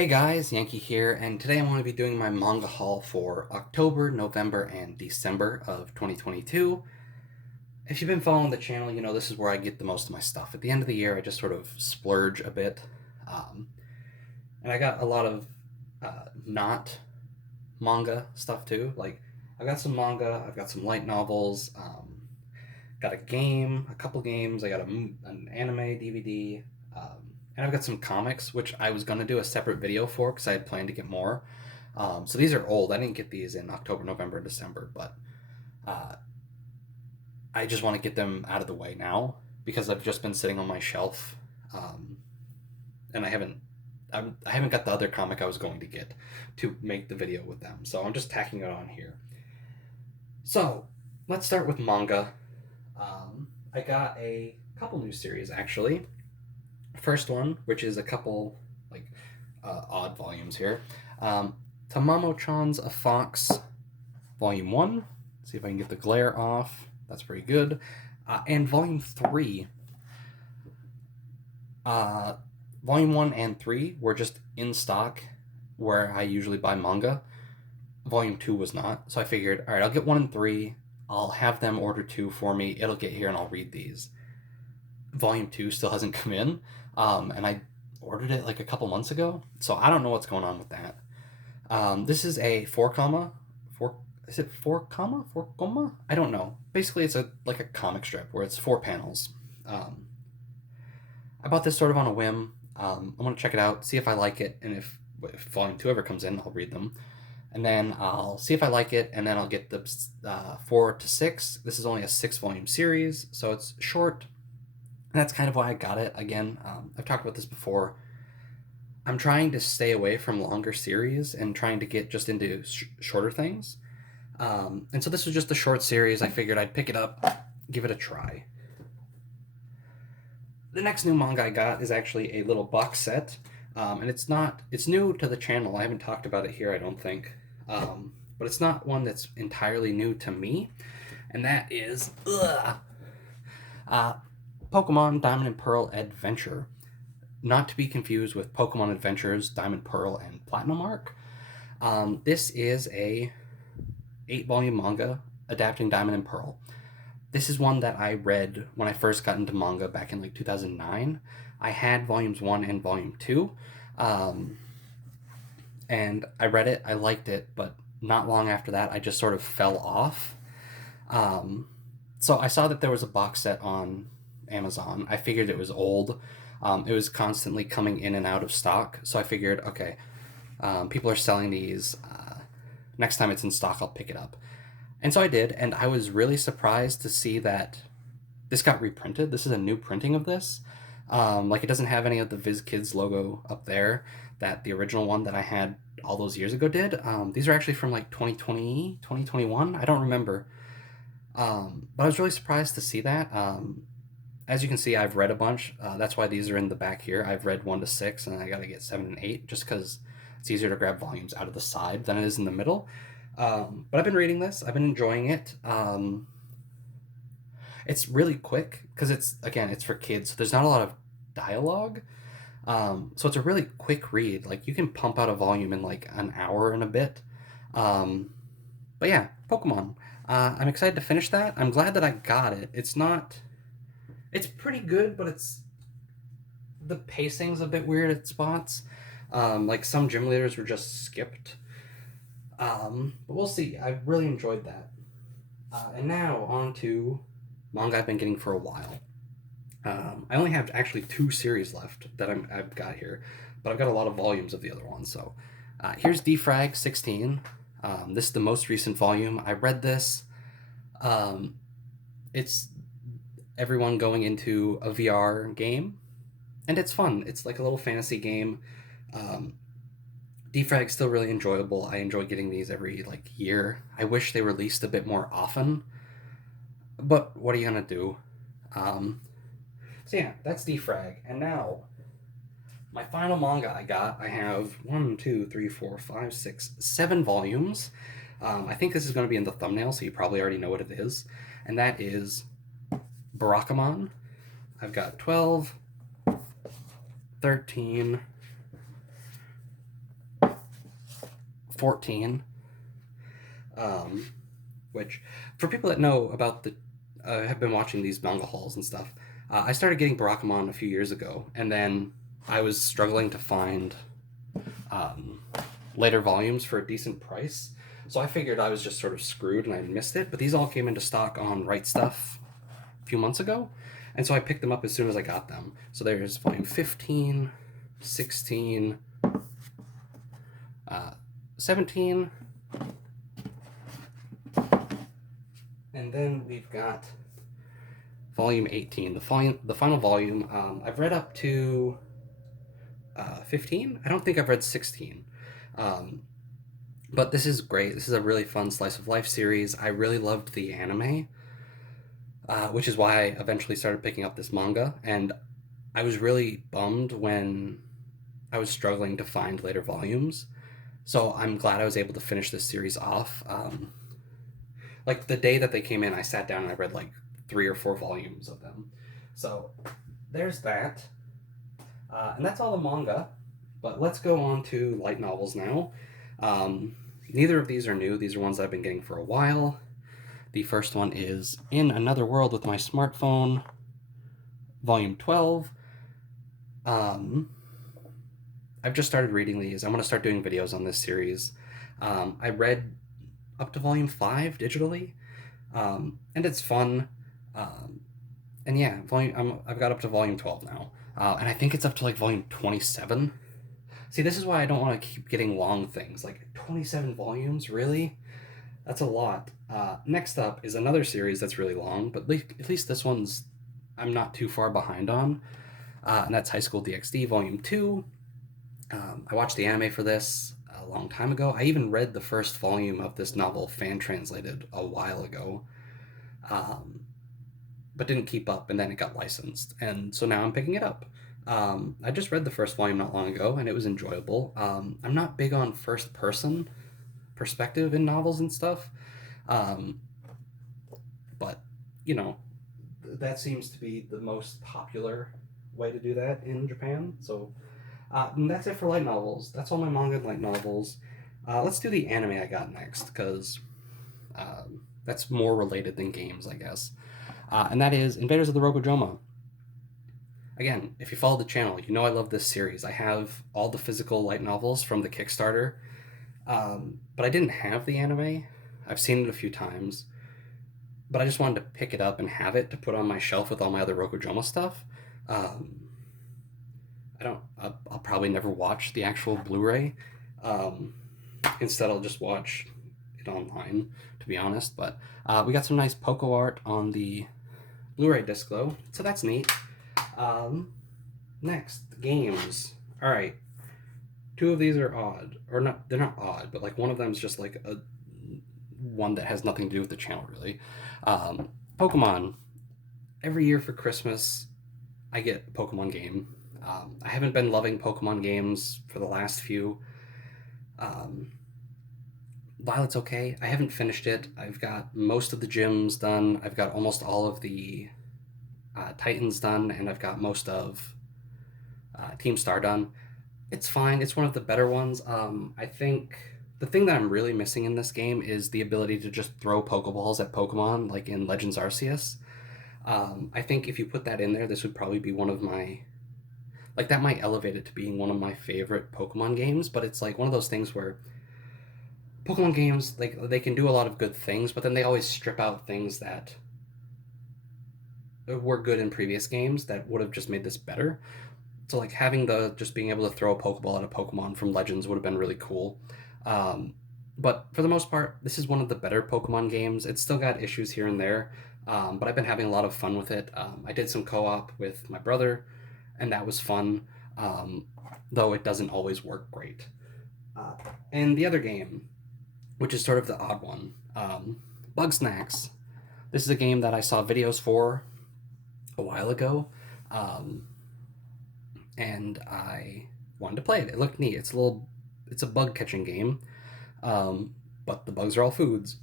Hey guys, Yankee here, and today I want to be doing my manga haul for October, November, and December of 2022. If you've been following the channel, you know this is where I get the most of my stuff. At the end of the year, I just sort of splurge a bit. Um, and I got a lot of not manga stuff too. Like, I've got some manga, I've got some light novels, got a game, a couple games, I got an anime DVD, and I've got some comics, which I was going to do a separate video for because I had planned to get more. So these are old. I didn't get these in October, November, and December, but uh, I just want to get them out of the way now because I've just been sitting on my shelf, um, and I haven't got the other comic I was going to get to make the video with them. So I'm just tacking it on here. So let's start with manga. I got a couple new series actually. First one, which is a couple like odd volumes here. Um, Tamamo-chan's A Fox, Volume 1. See if I can get the glare off. That's pretty good. And Volume 3. Uh, Volume 1 and 3 were just in stock where I usually buy manga. Volume 2 was not. So I figured, all right, I'll get 1 and 3. I'll have them order 2 for me. It'll get here and I'll read these. Volume 2 still hasn't come in. And I ordered it like a couple months ago. So I don't know what's going on with that. This is a 4 is it 4 comma? I don't know. Basically, it's like a comic strip where it's 4 panels. I bought this sort of on a whim. I want to check it out, see if I like it, and if Volume 2 ever comes in, I'll read them. And then I'll see if I like it, and then I'll get the 4 to 6. This is only a 6-volume series, so it's short. And that's kind of why I got it. Again, I've talked about this before. I'm trying to stay away from longer series and trying to get just into shorter things. And so this was just a short series. I figured I'd pick it up, give it a try. The next new manga I got is actually a little box set. And it's new to the channel. I haven't talked about it here, I don't think. But it's not one that's entirely new to me. And that is, Pokemon Diamond and Pearl Adventure. Not to be confused with Pokemon Adventures Diamond, Pearl, and Platinum Arc. This is a 8-volume manga adapting Diamond and Pearl. This is one that I read when I first got into manga back in like 2009. I had volumes 1 and volume 2. And I read it, I liked it, but not long after that, I just sort of fell off. So I saw that there was a box set on Amazon. I figured it was old. It was constantly coming in and out of stock. So I figured, okay, people are selling these. Next time it's in stock, I'll pick it up. And so I did, and I was really surprised to see that this got reprinted. This is a new printing of this. Like, it doesn't have any of the VizKids logo up there that the original one that I had all those years ago did. These are actually from like 2020, 2021. I don't remember. But I was really surprised to see that. As you can see, I've read a bunch. That's why these are in the back here. I've read 1 to 6, and I got to get 7 and 8, just because it's easier to grab volumes out of the side than it is in the middle. But I've been reading this. I've been enjoying it. It's really quick because it's for kids. So there's not a lot of dialogue. So it's a really quick read. Like, you can pump out a volume in like an hour and a bit. But yeah, Pokemon. I'm excited to finish that. I'm glad that I got it. It's pretty good, but the pacing's a bit weird at spots. Like, some gym leaders were just skipped. But we'll see. I've really enjoyed that. And now on to manga I've been getting for a while. I only have actually 2 series left that I've got here, but I've got a lot of volumes of the other ones. So here's Defrag 16. This is the most recent volume. I read this. It's everyone going into a VR game, and it's fun. It's like a little fantasy game. Defrag's still really enjoyable. I enjoy getting these every like year. I wish they released a bit more often, but what are you gonna do? So yeah, that's Defrag. And now, my final manga I have 1, 2, 3, 4, 5, 6, 7 volumes. I think this is going to be in the thumbnail, so you probably already know what it is. And that is Barakamon. I've got 12, 13, 14, which, for people that know about have been watching these manga hauls and stuff, I started getting Barakamon a few years ago, and then I was struggling to find um, later volumes for a decent price. So I figured I was just sort of screwed and I missed it. But these all came into stock on Right Stuff a few months ago. And so I picked them up as soon as I got them. So there's volume 15, 16, 17, and then we've got volume 18, the final volume. I've read up to 15. I don't think I've read 16. Um, but this is great. This is a really fun slice of life series. I really loved the anime, which is why I eventually started picking up this manga. And I was really bummed when I was struggling to find later volumes. So I'm glad I was able to finish this series off. Like the day that they came in, I sat down and I read like 3 or 4 volumes of them. So there's that. And that's all the manga. But let's go on to light novels now. Neither of these are new. These are ones that I've been getting for a while. The first one is In Another World with My Smartphone, Volume 12. I've just started reading these. I'm going to start doing videos on this series. I read up to Volume 5 digitally, and it's fun. And yeah, I've got up to Volume 12 now. And I think it's up to like Volume 27. See, this is why I don't want to keep getting long things. Like 27 volumes, really? That's a lot. Next up is another series that's really long, but at least this one's I'm not too far behind on. And that's High School DxD Volume 2. I watched the anime for this a long time ago. I even read the first volume of this novel fan translated a while ago, but didn't keep up, and then it got licensed. And so now I'm picking it up. I just read the first volume not long ago, and it was enjoyable. I'm not big on first person perspective in novels and stuff, but you know, that seems to be the most popular way to do that in Japan. So and that's it for light novels. That's all my manga and light novels. Let's do the anime I got next, because that's more related than games, I guess. And that is Invaders of the Rokujoma. Again, if you follow the channel, you know I love this series. I have all the physical light novels from the Kickstarter, but I didn't have the anime. I've seen it a few times, but I just wanted to pick it up and have it to put on my shelf with all my other Rokujoma stuff. I'll probably never watch the actual Blu-ray. Instead, I'll just watch it online, to be honest. But we got some nice Poco art on the Blu-ray disc, though, so that's neat. Next, games. All right, 2 of these are odd, or not. They're not odd, but like one of them is just like a one that has nothing to do with the channel, really. Pokemon. Every year for Christmas, I get a Pokemon game. I haven't been loving Pokemon games for the last few. Violet's okay. I haven't finished it. I've got most of the gyms done. I've got almost all of the Titans done, and I've got most of Team Star done. It's fine. It's one of the better ones. I think the thing that I'm really missing in this game is the ability to just throw Pokeballs at Pokemon, like in Legends Arceus. I think if you put that in there, this would probably be one of my... Like, that might elevate it to being one of my favorite Pokemon games, but it's like one of those things where Pokemon games, like, they can do a lot of good things, but then they always strip out things that were good in previous games that would have just made this better. So like having just being able to throw a Pokeball at a Pokemon from Legends would have been really cool. But for the most part, this is one of the better Pokemon games. It's still got issues here and there, but I've been having a lot of fun with it. I did some co-op with my brother, and that was fun, though it doesn't always work great. And the other game, which is sort of the odd one, Bug Snacks. This is a game that I saw videos for a while ago, and I wanted to play it. It looked neat. It's a bug catching game, but the bugs are all foods.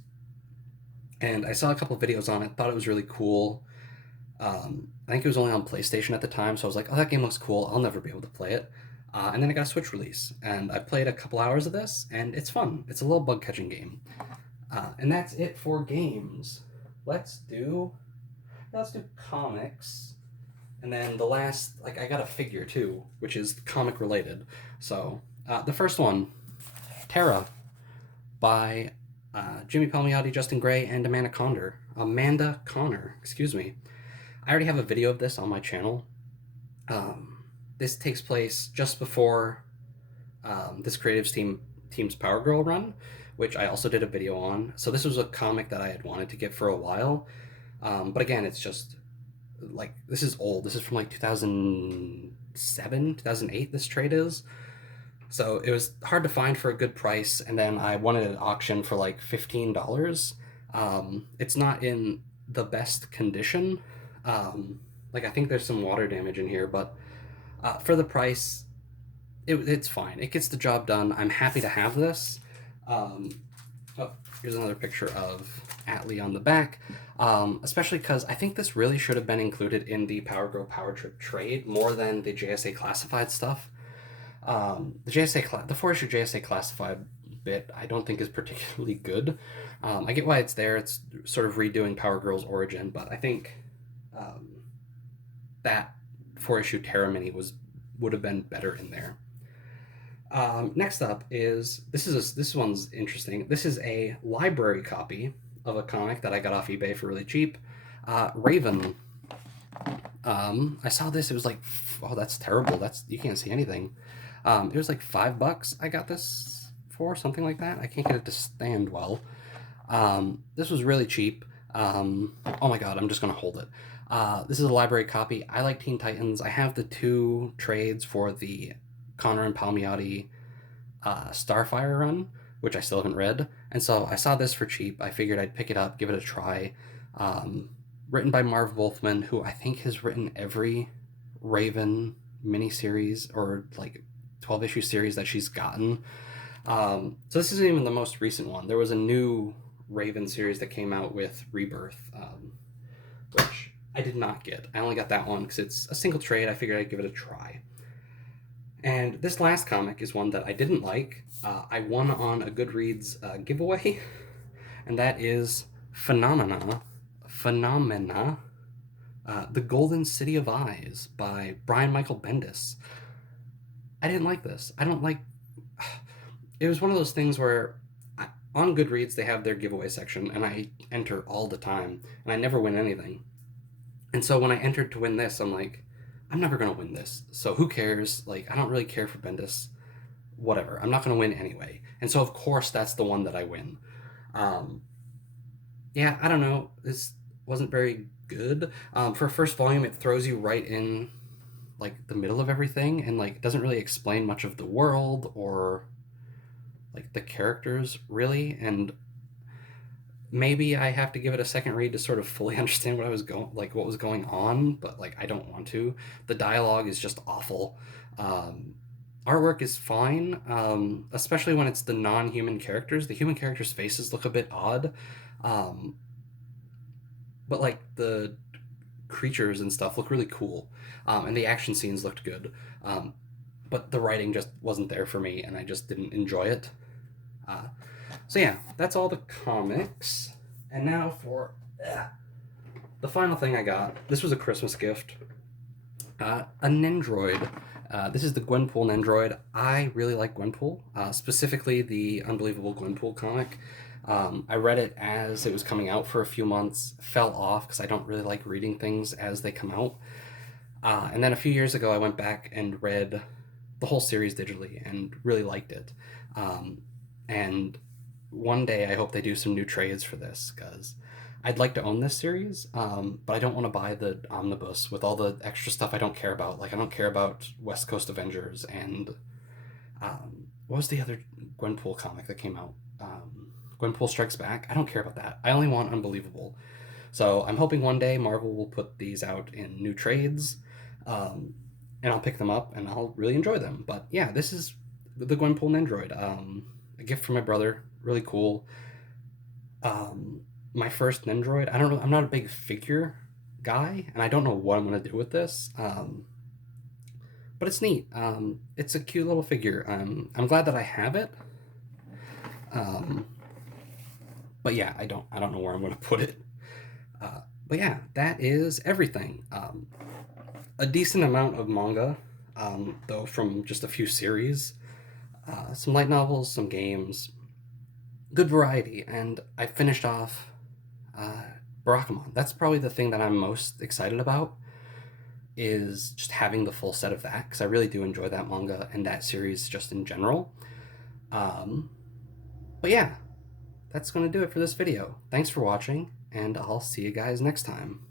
And I saw a couple of videos on it, thought it was really cool. I think it was only on PlayStation at the time, so I was like, oh, that game looks cool. I'll never be able to play it. And then I got a Switch release, and I played a couple hours of this, and it's fun. It's a little bug catching game. And that's it for games. Let's do let's do comics. And then the last, like, I got a figure too, which is comic related. So the first one, Terra, by Jimmy Palmiotti, Justin Gray, and Amanda Connor, excuse me. I already have a video of this on my channel. This takes place just before this team's Power Girl run, which I also did a video on. So this was a comic that I had wanted to get for a while, but again, it's just like, this is old. This is from like 2007, 2008. This trade is. So it was hard to find for a good price, and then I won it at auction for like $15. It's not in the best condition. Like, I think there's some water damage in here, but for the price, it's fine. It gets the job done. I'm happy to have this. Oh, here's another picture of Atlee on the back. Especially because I think this really should have been included in the Power Girl Power Trip trade more than the JSA Classified stuff. The 4-issue JSA Classified bit I don't think is particularly good. I get why it's there. It's sort of redoing Power Girl's origin, but I think that 4-issue Terra Mini would have been better in there. Next up is this one's interesting. This is a library copy of a comic that I got off eBay for really cheap. Raven. I saw this. It was like, oh, that's terrible. You can't see anything. It was like $5. I got this for something like that. I can't get it to stand well. This was really cheap. Oh my god, I'm just gonna hold it. This is a library copy. I like Teen Titans. I have the 2 trades for the Connor and Palmiotti Starfire run, which I still haven't read. And so I saw this for cheap. I figured I'd pick it up, give it a try. Written by Marv Wolfman, who I think has written every Raven miniseries or like 12-issue series that she's gotten. So this isn't even the most recent one. There was a new Raven series that came out with Rebirth, which I did not get. I only got that one because it's a single trade. I figured I'd give it a try. And this last comic is one that I didn't like. I won on a Goodreads giveaway, and that is Phenomena, The Golden City of Eyes by Brian Michael Bendis. I didn't like this. I don't like... It was one of those things where on Goodreads they have their giveaway section, and I enter all the time, and I never win anything. And so when I entered to win this, I'm like, I'm never going to win this. So who cares? Like, I don't really care for Bendis. Whatever. I'm not going to win anyway. And so, of course, that's the one that I win. Yeah, I don't know. This wasn't very good. For first volume, it throws you right in, like, the middle of everything and, like, doesn't really explain much of the world or, like, the characters, really. And maybe I have to give it a second read to sort of fully understand what was going on, but like, I don't want to. The dialogue is just awful. Artwork is fine, especially when it's the non-human characters. The human characters' faces look a bit odd, but like the creatures and stuff look really cool, and the action scenes looked good. But the writing just wasn't there for me, and I just didn't enjoy it. So yeah, that's all the comics. And now for the final thing I got. This was a Christmas gift. A Nendroid. This is the Gwenpool Nendroid. I really like Gwenpool, specifically the Unbelievable Gwenpool comic. I read it as it was coming out for a few months, fell off because I don't really like reading things as they come out. And then a few years ago, I went back and read the whole series digitally and really liked it. And one day I hope they do some new trades for this, because I'd like to own this series, but I don't want to buy the omnibus with all the extra stuff I don't care about. Like, I don't care about West Coast Avengers and what was the other Gwenpool comic that came out? Gwenpool Strikes Back. I don't care about that. I only want Unbelievable. So I'm hoping one day Marvel will put these out in new trades, and I'll pick them up and I'll really enjoy them. But yeah, this is the Gwenpool Nendroid. A gift from my brother. Really cool. My first Nendroid. I'm not a big figure guy, and I don't know what I'm gonna do with this. but it's neat. It's a cute little figure. I'm glad that I have it. Um, but yeah, I don't know where I'm going to put it. But yeah, that is everything. A decent amount of manga, though, from just a few series. Some light novels, some games, good variety, and I finished off uh, Barakamon. That's probably the thing that I'm most excited about, is just having the full set of that, because I really do enjoy that manga and that series just in general. Um, but yeah, that's going to do it for this video. Thanks for watching, and I'll see you guys next time.